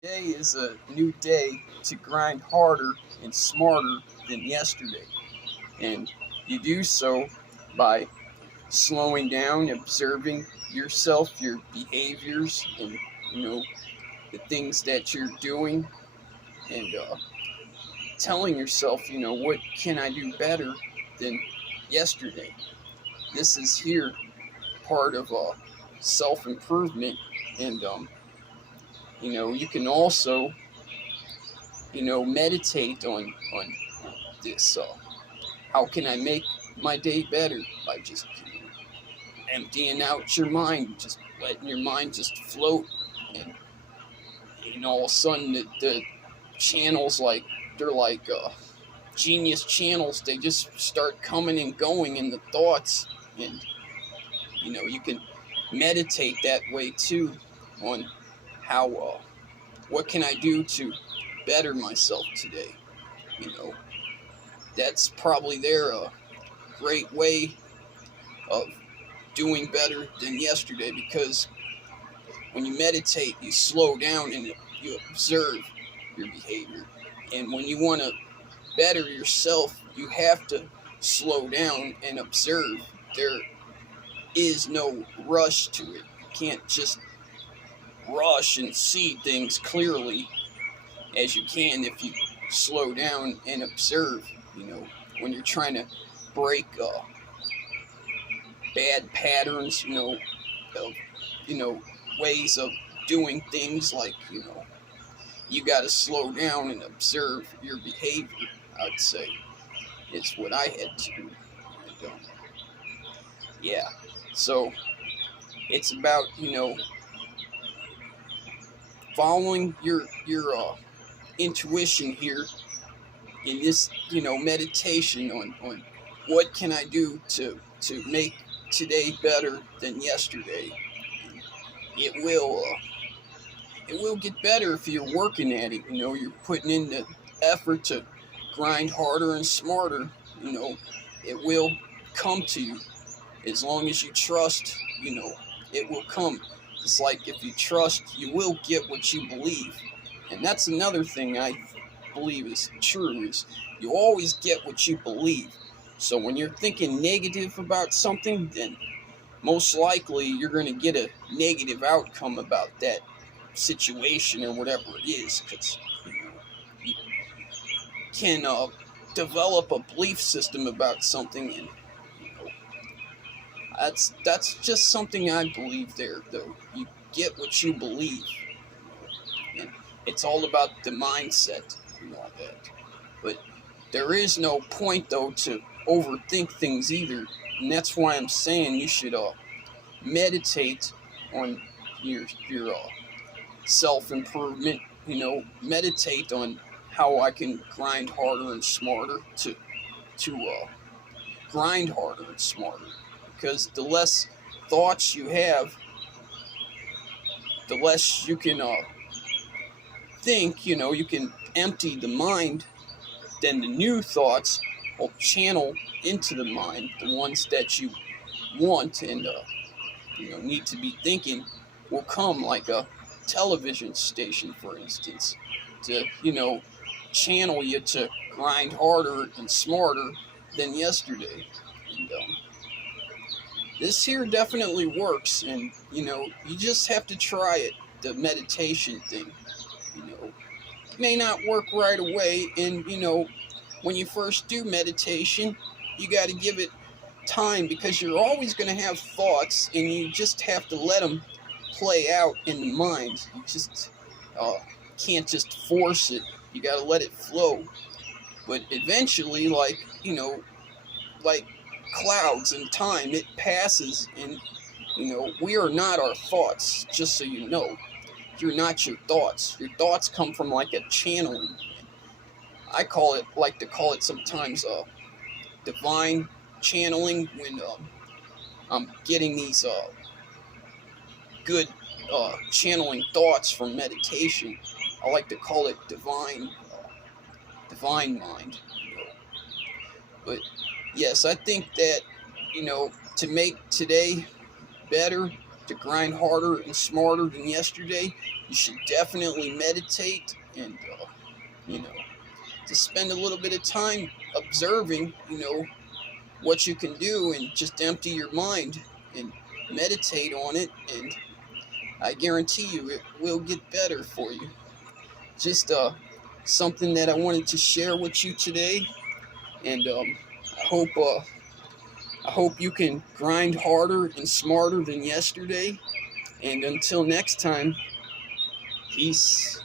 Today is a new day to grind harder and smarter than yesterday. And you do so by slowing down, observing yourself, your behaviors, and the things that you're doing, and telling yourself, what can I do better than yesterday? This is here part of self improvement, and you can also meditate on this. How can I make my day better by just emptying out your mind, just letting your mind just float, and all of a sudden the channels they're like genius channels. They just start coming and going in the thoughts, and you can meditate that way too on how what can I do to better myself today. You know, that's probably a great way of doing better than yesterday, because when you meditate, you slow down and you observe your behavior. And when you want to better yourself, you have to slow down and observe. There is no rush to it. You can't just rush and see things clearly as you can if you slow down and observe. When you're trying to break bad patterns, of, ways of doing things, like, you got to slow down and observe your behavior, I'd say. It's what I had to do. And, yeah. So it's about, following your intuition here in this, meditation on what can I do to make today better than yesterday. It will get better if you're working at it. You're putting in the effort to grind harder and smarter. It will come to you as long as you trust. It will come. It's like, if you trust, you will get what you believe. And that's another thing I believe is true, is you always get what you believe. So when you're thinking negative about something, then most likely you're going to get a negative outcome about that situation or whatever it is, because you can develop a belief system about something, and that's just something I believe there, though. You get what you believe, and it's all about the mindset and all that. But there is no point, though, to overthink things either, and that's why I'm saying you should meditate on your self improvement. Meditate on how I can grind harder and smarter to grind harder and smarter. Because the less thoughts you have, the less you can think. You can empty the mind. Then the new thoughts will channel into the mind, the ones that you want and need to be thinking will come, like a television station, for instance, to channel you to grind harder and smarter than yesterday. And this here definitely works, and you just have to try it. The meditation thing, it may not work right away, and when you first do meditation, you got to give it time, because you're always going to have thoughts, and you just have to let them play out in the mind. You just can't just force it. You got to let it flow. But eventually, like clouds in time, it passes, and we are not our thoughts. Just so you know, you're not your thoughts. Your thoughts come from like a channeling. I like to call it sometimes divine channeling, when I'm getting these good channeling thoughts from meditation. I like to call it divine mind. But yes, I think that to make today better, to grind harder and smarter than yesterday, you should definitely meditate and, to spend a little bit of time observing, what you can do, and just empty your mind and meditate on it, and I guarantee you it will get better for you. Just something that I wanted to share with you today, and I hope you can grind harder and smarter than yesterday. And until next time, peace.